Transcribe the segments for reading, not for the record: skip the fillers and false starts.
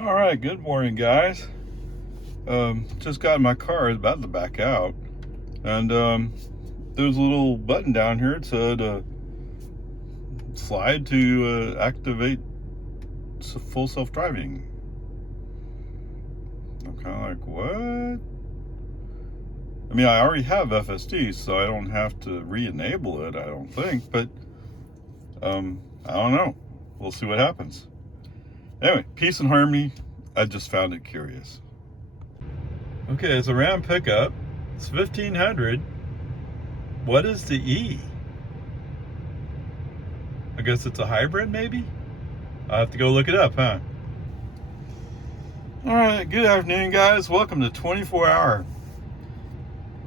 All right, good morning, guys. Just got in my car, it's about to back out, and there was a little button down here. It said slide to activate full self-driving. I'm kind of like, what? I mean, I already have FSD, so I don't have to re-enable it, I don't think, but I don't know. We'll see what happens. Anyway, peace and harmony. I just found it curious. Okay, it's a Ram pickup. It's 1500. What is the E? I guess it's a hybrid, maybe? I'll have to go look it up, huh? All right, good afternoon, guys. Welcome to 24-hour,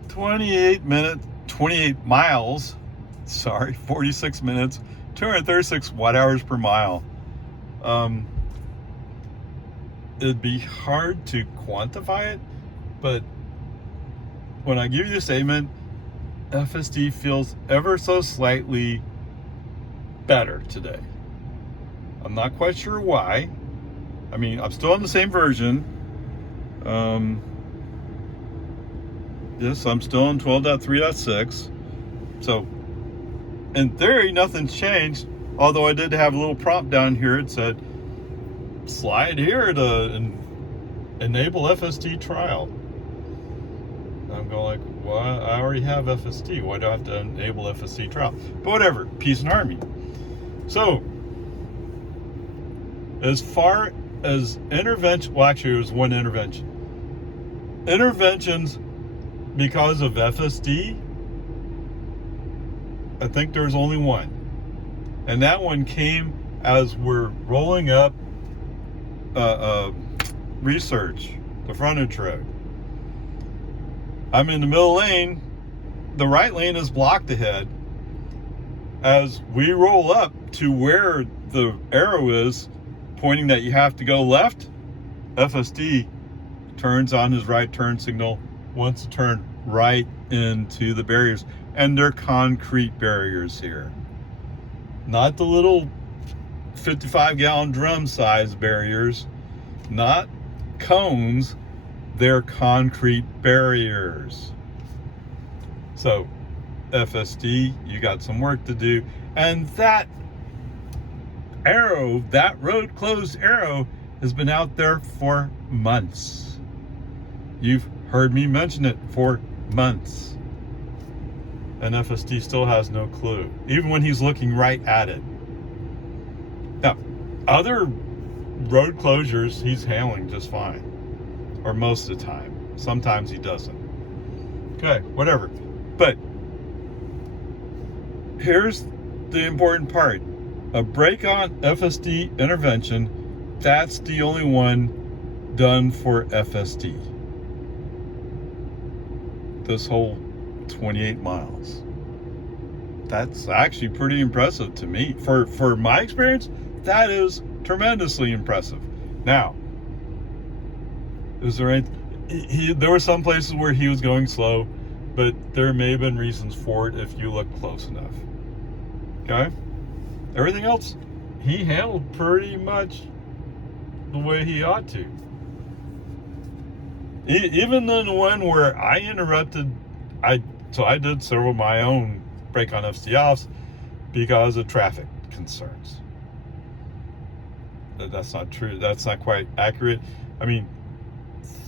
28 miles. Sorry, 46 minutes, 236 watt hours per mile. It'd be hard to quantify it, but when I give you a statement, FSD feels ever so slightly better today. I'm not quite sure why. I mean, I'm still on the same version. Yes, I'm still on 12.3.6. So, in theory, nothing's changed. Although I did have a little prompt down here. It said, slide here to enable FSD trial. I'm going like, well, I already have FSD. Why do I have to enable FSD trial? But whatever, peace and harmony. So, as far as intervention, well, actually, it was one intervention. Interventions because of FSD, I think there's only one. And that one came as we're rolling up research, the frontage road. I'm in the middle lane. The right lane is blocked ahead. As we roll up to where the arrow is pointing that you have to go left, FSD turns on his right turn signal, wants to turn right into the barriers. And they're concrete barriers here. Not the little 55-gallon drum size barriers, not cones, they're concrete barriers. So, FSD, you got some work to do. And that arrow, that road closed arrow, has been out there for months. You've heard me mention it for months. And FSD still has no clue, even when he's looking right at it. Now, other road closures he's handling just fine, or most of the time. Sometimes he doesn't. Okay, whatever. But here's the important part. A break-on FSD intervention, that's the only one done for FSD. This whole 28 miles. That's actually pretty impressive to me. For my experience, that is tremendously impressive. Now, is there any, there were some places where he was going slow, but there may have been reasons for it if you look close enough. Okay? Everything else, he handled pretty much the way he ought to. Even the one where I interrupted, I did several of my own break on FSD offs because of traffic concerns. That's not true. That's not quite accurate. I mean,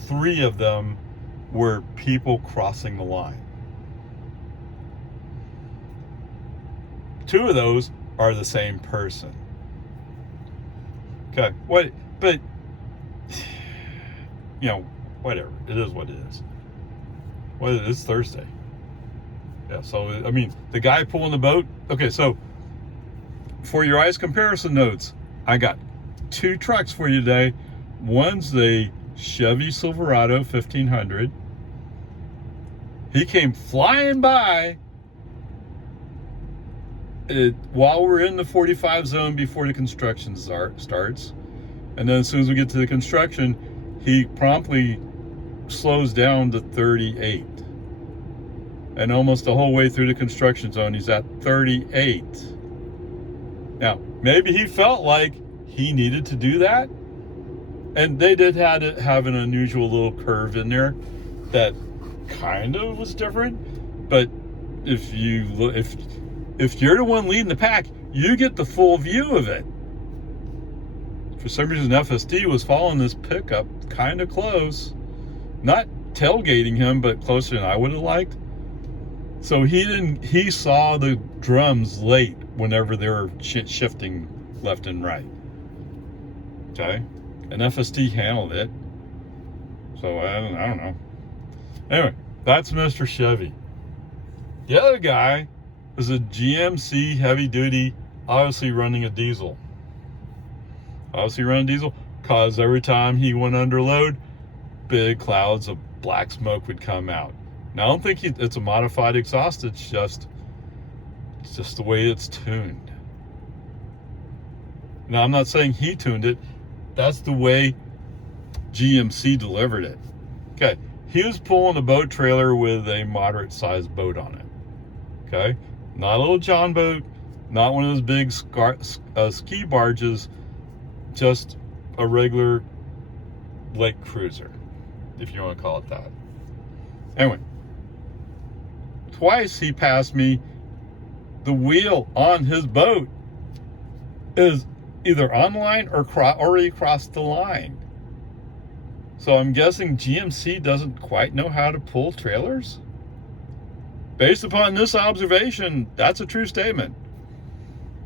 3 of them were people crossing the line. 2 of those are the same person. Okay, but you know, whatever. It is what it is. Well, it's Thursday. Yeah, so, I mean, the guy pulling the boat. Okay, so, for your eyes comparison notes, I got 2 trucks for you today. One's the Chevy Silverado 1500. He came flying by while we're in the 45 zone before the construction starts. And then as soon as we get to the construction, he promptly slows down to 38. And almost the whole way through the construction zone, he's at 38. Now, maybe he felt like he needed to do that, And they did have an unusual little curve in there that kind of was different. But if you're the one leading the pack, you get the full view of it. For some reason, FSD was following this pickup kind of close, not tailgating him, but closer than I would have liked. So he saw the drums late whenever they were shifting left and right. Okay, and FSD handled it. So I don't know. Anyway, that's Mr. Chevy. The other guy is a GMC heavy duty, obviously running a diesel. Cause every time he went under load, big clouds of black smoke would come out. Now, I don't think it's a modified exhaust. It's just the way it's tuned. Now, I'm not saying he tuned it. That's the way GMC delivered it. Okay, he was pulling a boat trailer with a moderate-sized boat on it. Okay, not a little John boat, not one of those big ski barges, just a regular lake cruiser, if you want to call it that. Anyway, twice he passed me. The wheel on his boat is either online or already crossed the line. So I'm guessing GMC doesn't quite know how to pull trailers. Based upon this observation, that's a true statement.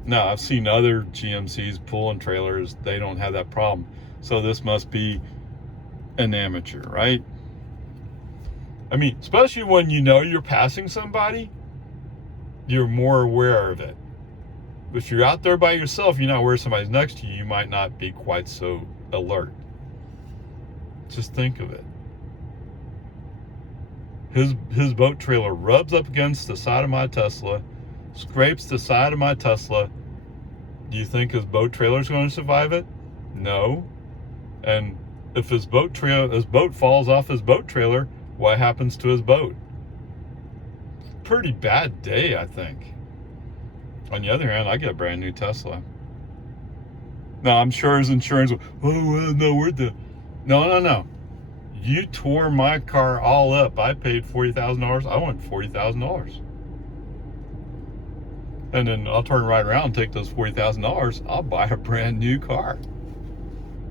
Now, I've seen other GMCs pulling trailers. They don't have that problem. So this must be an amateur, right? I mean, especially when you know you're passing somebody, you're more aware of it. If you're out there by yourself, you're not aware somebody's next to you, you might not be quite so alert. Just think of it. His boat trailer rubs up against the side of my Tesla, scrapes the side of my Tesla. Do you think his boat trailer is going to survive it? No. And if his boat falls off his boat trailer, what happens to his boat? Pretty bad day, I think. On the other hand, I get a brand new Tesla. Now, I'm sure his insurance will, no, worth it. No. You tore my car all up. I paid $40,000. I want $40,000. And then I'll turn right around and take those $40,000. I'll buy a brand new car.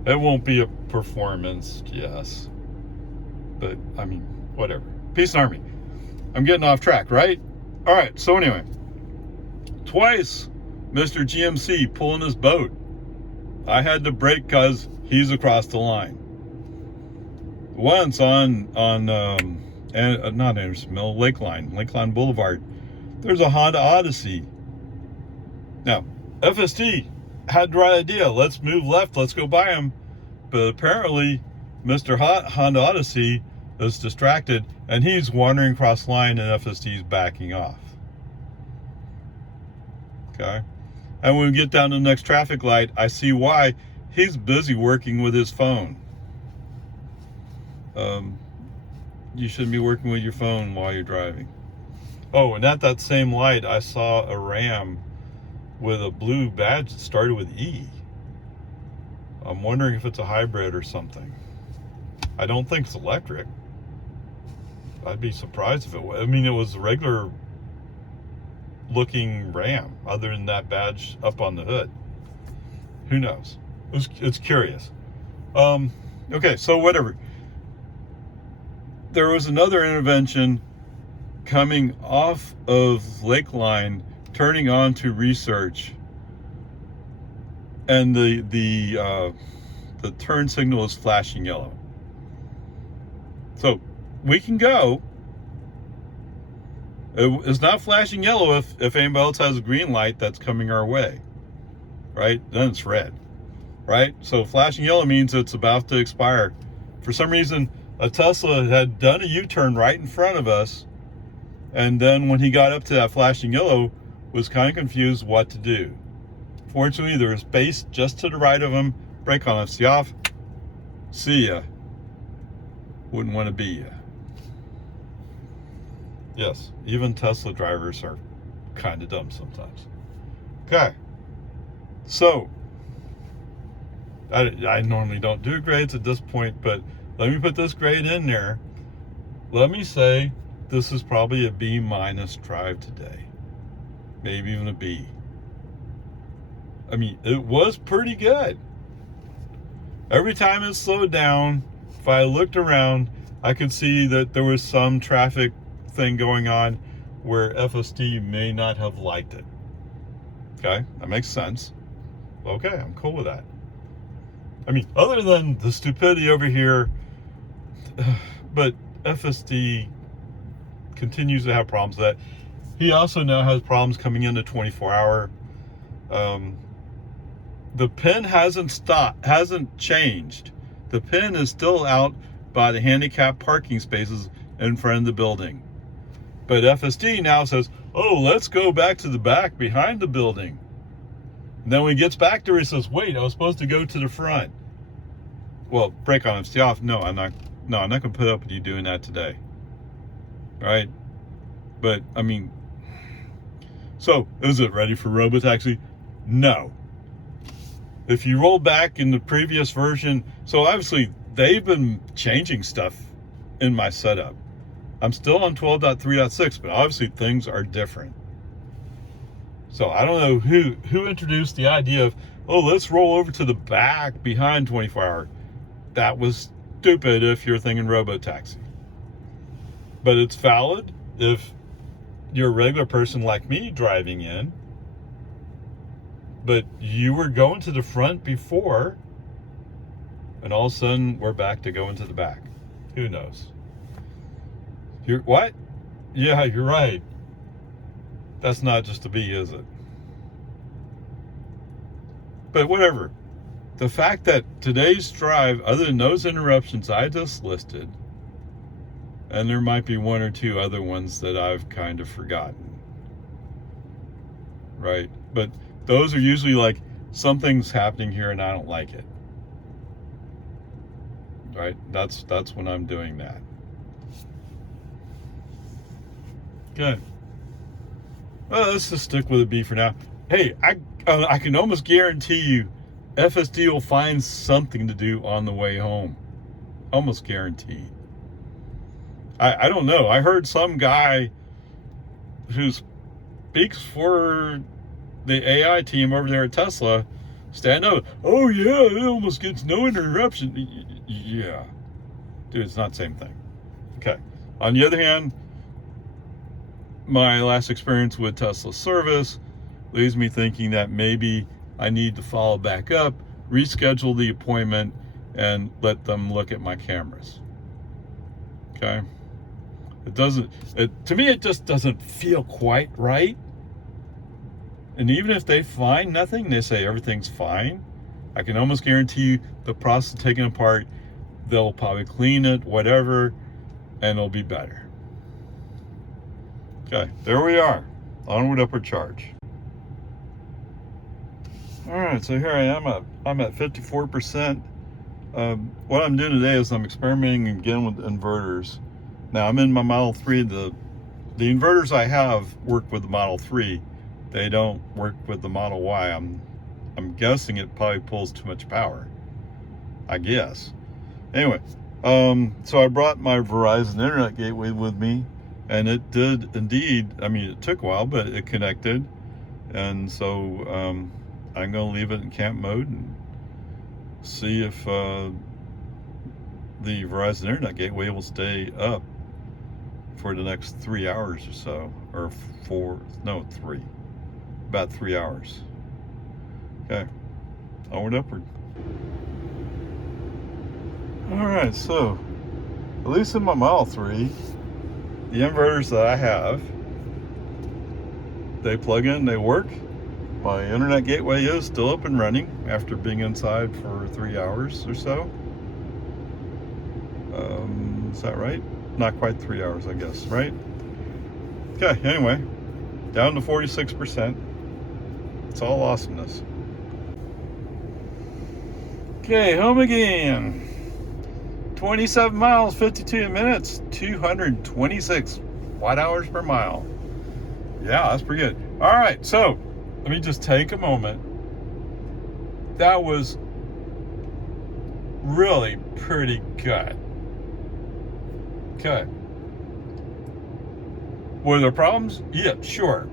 It won't be a performance, yes. But, I mean, whatever. Peace and Army. I'm getting off track, right? All right, so anyway. Twice, Mr. GMC pulling his boat. I had to brake because he's across the line. Once on not Anderson Mill, Lakeline Boulevard, there's a Honda Odyssey. Now, FSD had the right idea. Let's move left. Let's go by him. But apparently, Mr. Honda Odyssey is distracted, and he's wandering across the line, and FSD's backing off. Okay? And when we get down to the next traffic light, I see why. He's busy working with his phone. You shouldn't be working with your phone while you're driving. Oh, and at that same light, I saw a Ram with a blue badge that started with E. I'm wondering if it's a hybrid or something. I don't think it's electric. I'd be surprised if it was. I mean, it was a regular looking Ram, other than that badge up on the hood. Who knows? It's curious. Okay, so whatever. There was another intervention coming off of Lakeline, turning on to Research, and the turn signal is flashing yellow. So we can go. It's not flashing yellow if anybody else has a green light that's coming our way, right? Then it's red, right? So flashing yellow means it's about to expire. For some reason, a Tesla had done a U-turn right in front of us, and then when he got up to that flashing yellow, was kind of confused what to do. Fortunately, there was space just to the right of him. Brake on, see off. See ya. Wouldn't want to be ya. Yes, even Tesla drivers are kind of dumb sometimes. Okay, so I normally don't do grades at this point, but let me put this grade in there. Let me say this is probably a B minus drive today. Maybe even a B. I mean, it was pretty good. Every time it slowed down, if I looked around, I could see that there was some traffic thing going on where FSD may not have liked it. Okay, that makes sense. Okay, I'm cool with that. I mean, other than the stupidity over here, but FSD continues to have problems with that. He also now has problems coming into 24-hour. The pin hasn't changed. The pin is still out by the handicapped parking spaces in front of the building. But FSD now says, oh, let's go back to the back behind the building. And then when he gets back there, he says, wait, I was supposed to go to the front. Well, brake on and stay off. No, I'm not going to put up with you doing that today. Right? But, I mean, so is it ready for Robotaxi? No. If you roll back in the previous version, so obviously they've been changing stuff in my setup. I'm still on 12.3.6, but obviously things are different. So I don't know who introduced the idea of, oh, let's roll over to the back behind 24-hour. That was stupid if you're thinking Robotaxi. But it's valid if you're a regular person like me driving in, but you were going to the front before, and all of a sudden we're back to going to the back. Who knows? What? Yeah, you're right. That's not just a B, is it? But whatever. The fact that today's drive, other than those interruptions I just listed, and there might be one or two other ones that I've kind of forgotten, right? But those are usually like, something's happening here and I don't like it, right? That's when I'm doing that. Good. Well, let's just stick with a B for now. Hey, I can almost guarantee you FSD will find something to do on the way home. Almost guaranteed. I don't know. I heard some guy who speaks for the AI team over there at Tesla stand up. Oh yeah, it almost gets no interruption. Yeah. Dude, it's not the same thing. Okay. On the other hand, my last experience with Tesla service leaves me thinking that maybe I need to follow back up, reschedule the appointment, and let them look at my cameras. Okay? To me, it just doesn't feel quite right. And even if they find nothing, they say everything's fine, I can almost guarantee you the process of taking it apart, they'll probably clean it, whatever, and it'll be better. Okay, there we are. Onward, upward charge. All right, so here I am. I'm at 54%. What I'm doing today is I'm experimenting again with inverters. Now I'm in my Model 3. The inverters I have work with the Model 3. They don't work with the Model Y. I'm guessing it probably pulls too much power, I guess. Anyway, so I brought my Verizon Internet gateway with me, and it did indeed, I mean, it took a while, but it connected. And so I'm going to leave it in camp mode and see if the Verizon Internet gateway will stay up for the next 3 hours or so, or 3, about 3 hours. Okay, onward, upward. All right, so at least in my Model 3, the inverters that I have, they plug in, they work. My internet gateway is still up and running after being inside for 3 hours or so. Is that right? Not quite 3 hours, I guess, right? Okay, anyway, down to 46%. It's all awesomeness. Okay, home again. 27 miles, 52 minutes, 226 watt-hours per mile. Yeah, that's pretty good. All right, so let me just take a moment. That was really pretty good. Okay. Were there problems? Yeah, sure.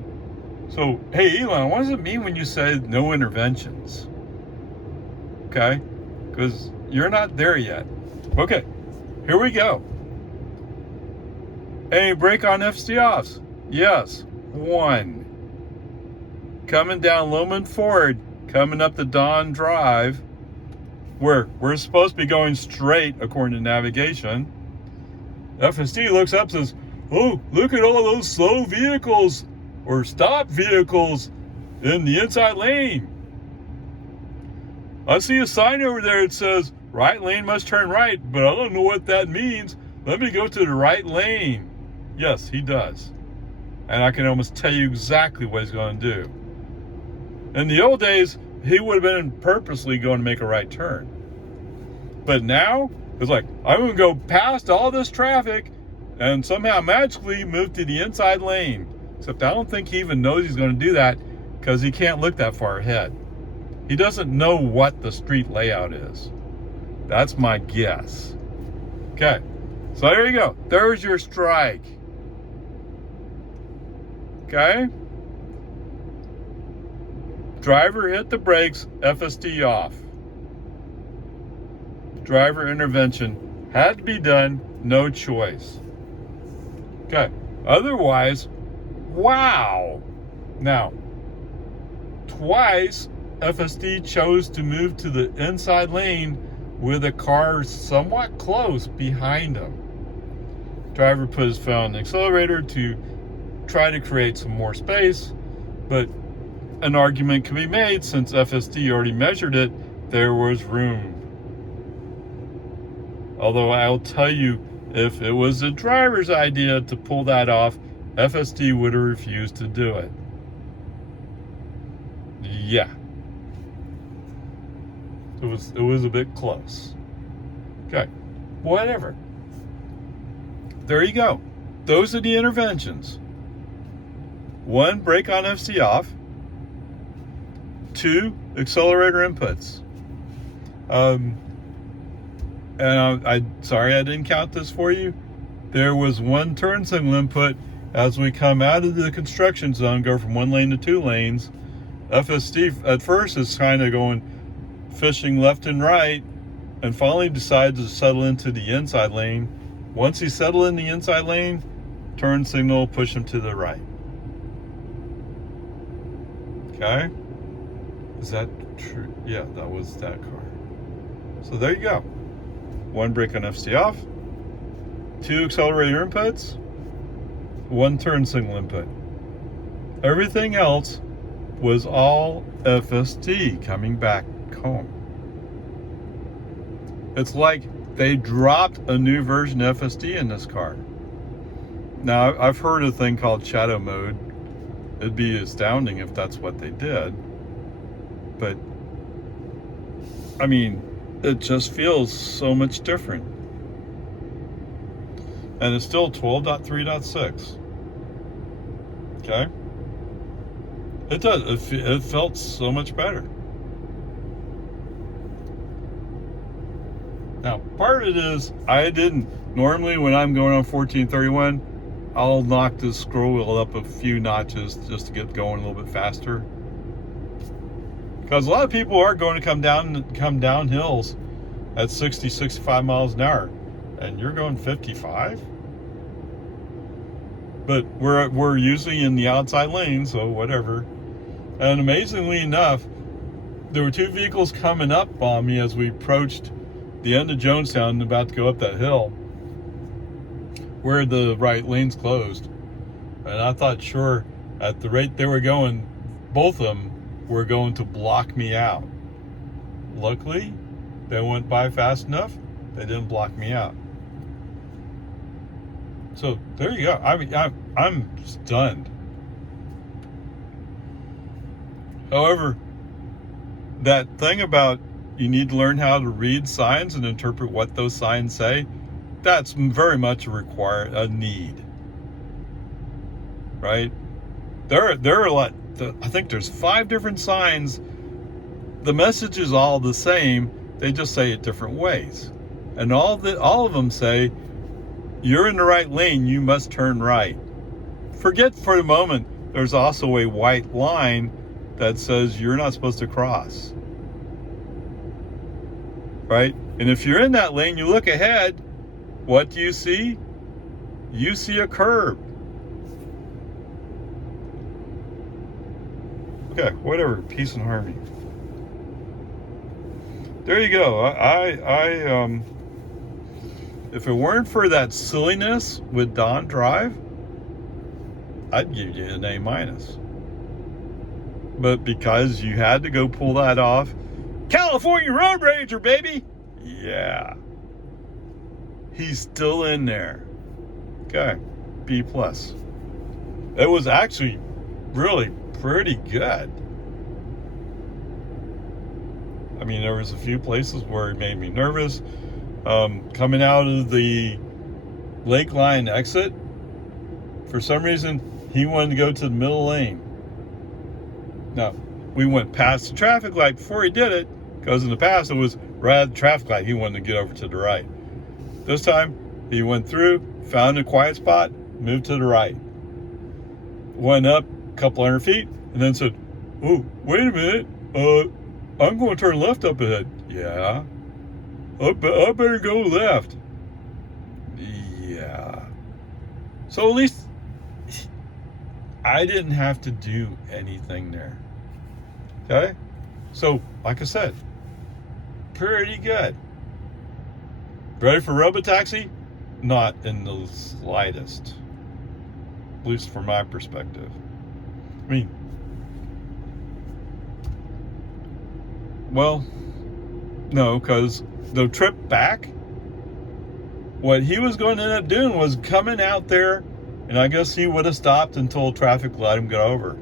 So, hey, Elon, what does it mean when you say no interventions? Okay? Because you're not there yet. Okay, here we go. Any brake on FCOffs? Yes, one. Coming down Loman Ford, coming up the Dawn Drive, where we're supposed to be going straight according to navigation. FSD looks up and says, oh, look at all those slow vehicles or stop vehicles in the inside lane. I see a sign over there that says, right lane must turn right, but I don't know what that means. Let me go to the right lane. Yes, he does. And I can almost tell you exactly what he's going to do. In the old days, he would have been purposely going to make a right turn. But now, it's like, I'm going to go past all this traffic and somehow magically move to the inside lane. Except I don't think he even knows he's going to do that because he can't look that far ahead. He doesn't know what the street layout is. That's my guess. Okay, so there you go. There's your strike. Okay? Driver hit the brakes, FSD off. Driver intervention had to be done, no choice. Okay, otherwise, wow. Now, twice FSD chose to move to the inside lane with a car somewhat close behind him. Driver put his foot on the accelerator to try to create some more space, but an argument can be made since FSD already measured it, there was room. Although I'll tell you, if it was the driver's idea to pull that off, FSD would have refused to do it. Yeah. It was a bit close. Okay. Whatever. There you go. Those are the interventions. 1, brake on FC off. 2, accelerator inputs. And I'm sorry I didn't count this for you. There was 1 turn signal input as we come out of the construction zone, go from 1 lane to 2 lanes. FSD at first is kind of going fishing left and right, and finally decides to settle into the inside lane. Once he settled in the inside lane, turn signal, push him to the right. Okay? Is that true? Yeah, that was that car. So there you go. 1 brake on FC off, 2 accelerator inputs, 1 turn signal input. Everything else was all FSD coming back home. It's like they dropped a new version of FSD in this car. Now, I've heard a thing called shadow mode. It'd be astounding if that's what they did. But, I mean, it just feels so much different. And it's still 12.3.6. Okay? It does. It felt so much better. Now, part of it is I didn't. Normally, when I'm going on 1431, I'll knock the scroll wheel up a few notches just to get going a little bit faster. Because a lot of people are going to come down hills at 60, 65 miles an hour, and you're going 55. But we're usually in the outside lane, so whatever. And amazingly enough, there were 2 vehicles coming up on me as we approached the end of Jonestown and about to go up that hill where the right lane's closed. And I thought, sure, at the rate they were going, both of them were going to block me out. Luckily, they went by fast enough, they didn't block me out. So there you go. I mean, I'm stunned. However, that thing about you need to learn how to read signs and interpret what those signs say, that's very much a need. Right? There are a lot. I think there's 5 different signs. The message is all the same, They just say it different ways. And all of them say, you're in the right lane, you must turn right. Forget for the moment, there's also a white line that says you're not supposed to cross. Right? And if you're in that lane, you look ahead, what do you see? You see a curb. Okay, whatever, peace and harmony. There you go. If it weren't for that silliness with Don Drive, I'd give you an A-. But because you had to go pull that off, California Road Ranger, baby! Yeah. He's still in there. Okay, B+. It was actually really pretty good. I mean, there was a few places where it made me nervous. Coming out of the Lake Line exit, for some reason, he wanted to go to the middle lane. Now, we went past the traffic light before he did it, because in the past it was right at the traffic light. He wanted to get over to the right. This time, he went through, found a quiet spot, moved to the right. Went up a couple hundred feet, and then said, oh, wait a minute, I'm going to turn left up ahead. Yeah. I better go left. Yeah. So at least I didn't have to do anything there. Okay? So, like I said, pretty good. Ready for Robotaxi? Not in the slightest. At least from my perspective. I mean, well, no, because the trip back, what he was going to end up doing was coming out there, and I guess he would have stopped until traffic let him go over.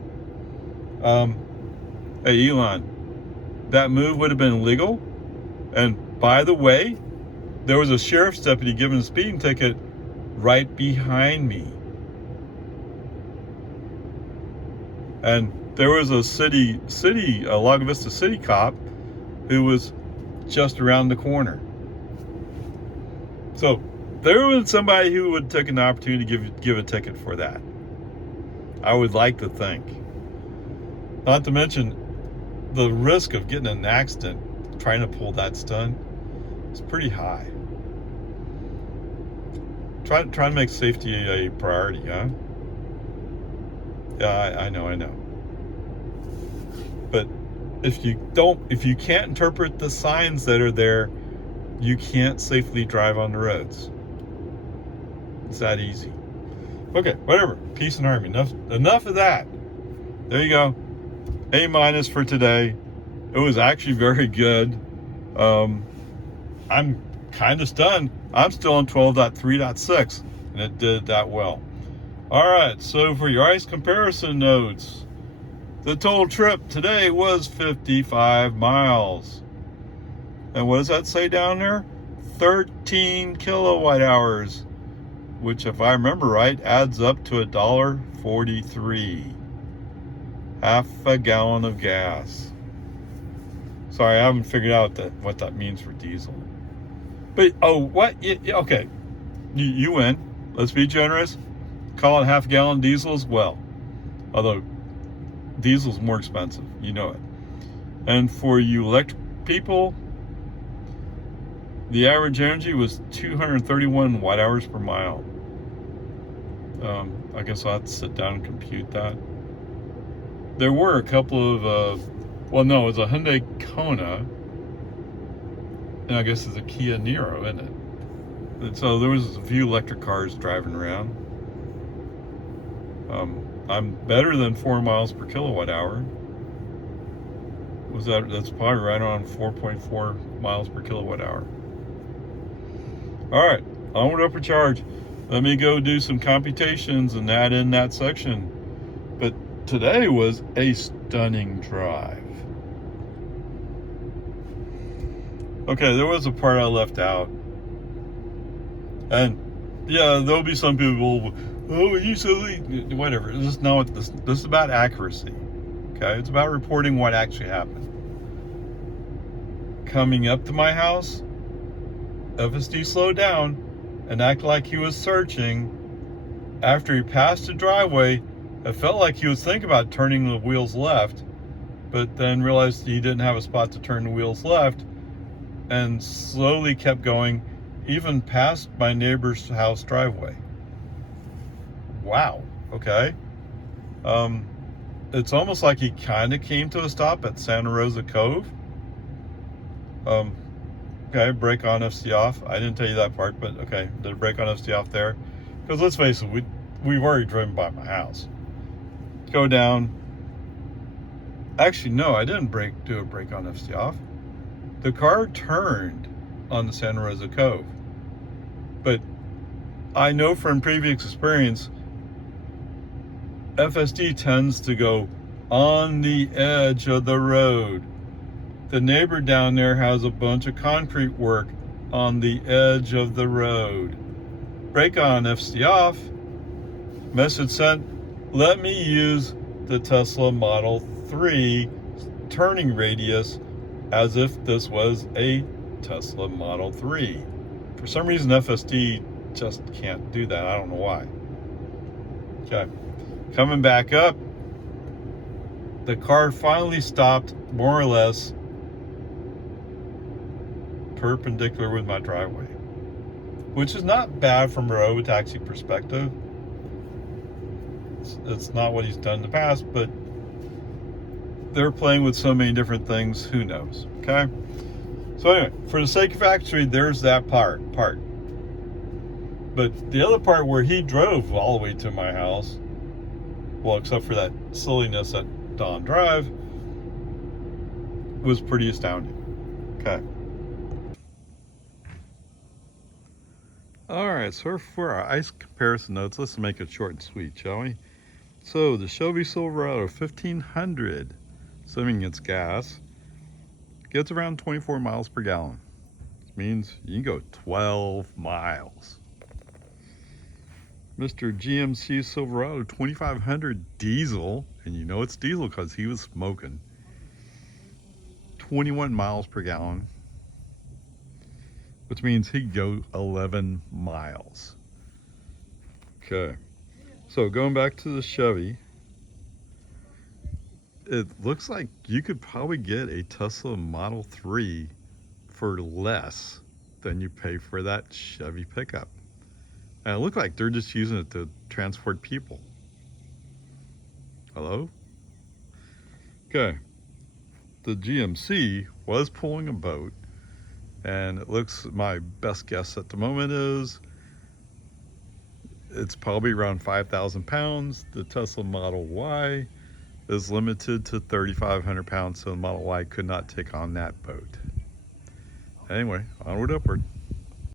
Hey, Elon, that move would have been illegal. And by the way, there was a sheriff's deputy giving a speeding ticket right behind me. And there was a Lago Vista city cop who was just around the corner. So there was somebody who would take an opportunity to give a ticket for that. I would like to think. Not to mention the risk of getting in an accident trying to pull that stunt is pretty high. Try to make safety a priority, huh? Yeah, I know. But if you can't interpret the signs that are there, you can't safely drive on the roads. It's that easy. Okay, whatever. Peace and harmony. Enough of that. There you go. A- for today. It was actually very good. I'm kind of stunned. I'm still on 12.3.6, and it did that well. All right, so for your ice comparison notes, the total trip today was 55 miles. And what does that say down there? 13 kilowatt hours, which, if I remember right, adds up to $1.43. Half a gallon of gas. Sorry, I haven't figured out what that means for diesel. But, what? Okay, you win. Let's be generous. Call it half a gallon diesel as well. Although, diesel's more expensive. You know it. And for you electric people, the average energy was 231 watt hours per mile. I guess I'll have to sit down and compute that. There were a couple of, it was a Hyundai Kona, and I guess it's a Kia Niro, isn't it? And so there was a few electric cars driving around. I'm better than 4 miles per kilowatt hour. That's probably right on 4.4 miles per kilowatt hour. All right, onward up for charge. Let me go do some computations and add in that section. But today was a stunning drive. Okay, there was a part I left out. And yeah, there'll be some people, you silly, whatever. This is not what this is about accuracy. Okay, it's about reporting what actually happened. coming up to my house, FSD slowed down and acted like he was searching. After he passed the driveway, it felt like he was thinking about turning the wheels left, but then realized he didn't have a spot to turn the wheels left and slowly kept going, even past my neighbor's house driveway. Wow, okay. It's almost like he kind of came to a stop at Santa Rosa Cove. Okay, brake on, FC off. I didn't tell you that part, but okay, did a brake on, FC off there. Because let's face it, we've already driven by my house. Go down. Actually, no, I didn't do a brake on, FC off. The car turned on the Santa Rosa Cove. But I know from previous experience, FSD tends to go on the edge of the road. The neighbor down there has a bunch of concrete work on the edge of the road. Brake on, FC off. Message sent, let me use the Tesla Model 3 turning radius as if this was a Tesla Model 3. For some reason, FSD just can't do that. I don't know why. Okay. Coming back up, the car finally stopped more or less perpendicular with my driveway, which is not bad from a robotaxi perspective. It's not what he's done in the past, but they're playing with so many different things, who knows, okay? So anyway, for the sake of factory, there's that part. But the other part where he drove all the way to my house, well, except for that silliness at Dawn Drive, was pretty astounding. Okay. All right, so for our ICE comparison notes, let's make it short and sweet, shall we? So the Chevy Silverado 1500, assuming it's gas, gets around 24 miles per gallon. This means you can go 12 miles. Mr. GMC Silverado 2500 diesel, and you know it's diesel because he was smoking, 21 miles per gallon, which means he could go 11 miles. Okay, so going back to the Chevy, it looks like you could probably get a Tesla Model 3 for less than you pay for that Chevy pickup. And it looked like they're just using it to transport people. Hello? Okay. The GMC was pulling a boat, and it looks, my best guess at the moment is it's probably around 5,000 pounds. The Tesla Model Y is limited to 3,500 pounds, so the Model Y could not take on that boat. Anyway, onward, upward.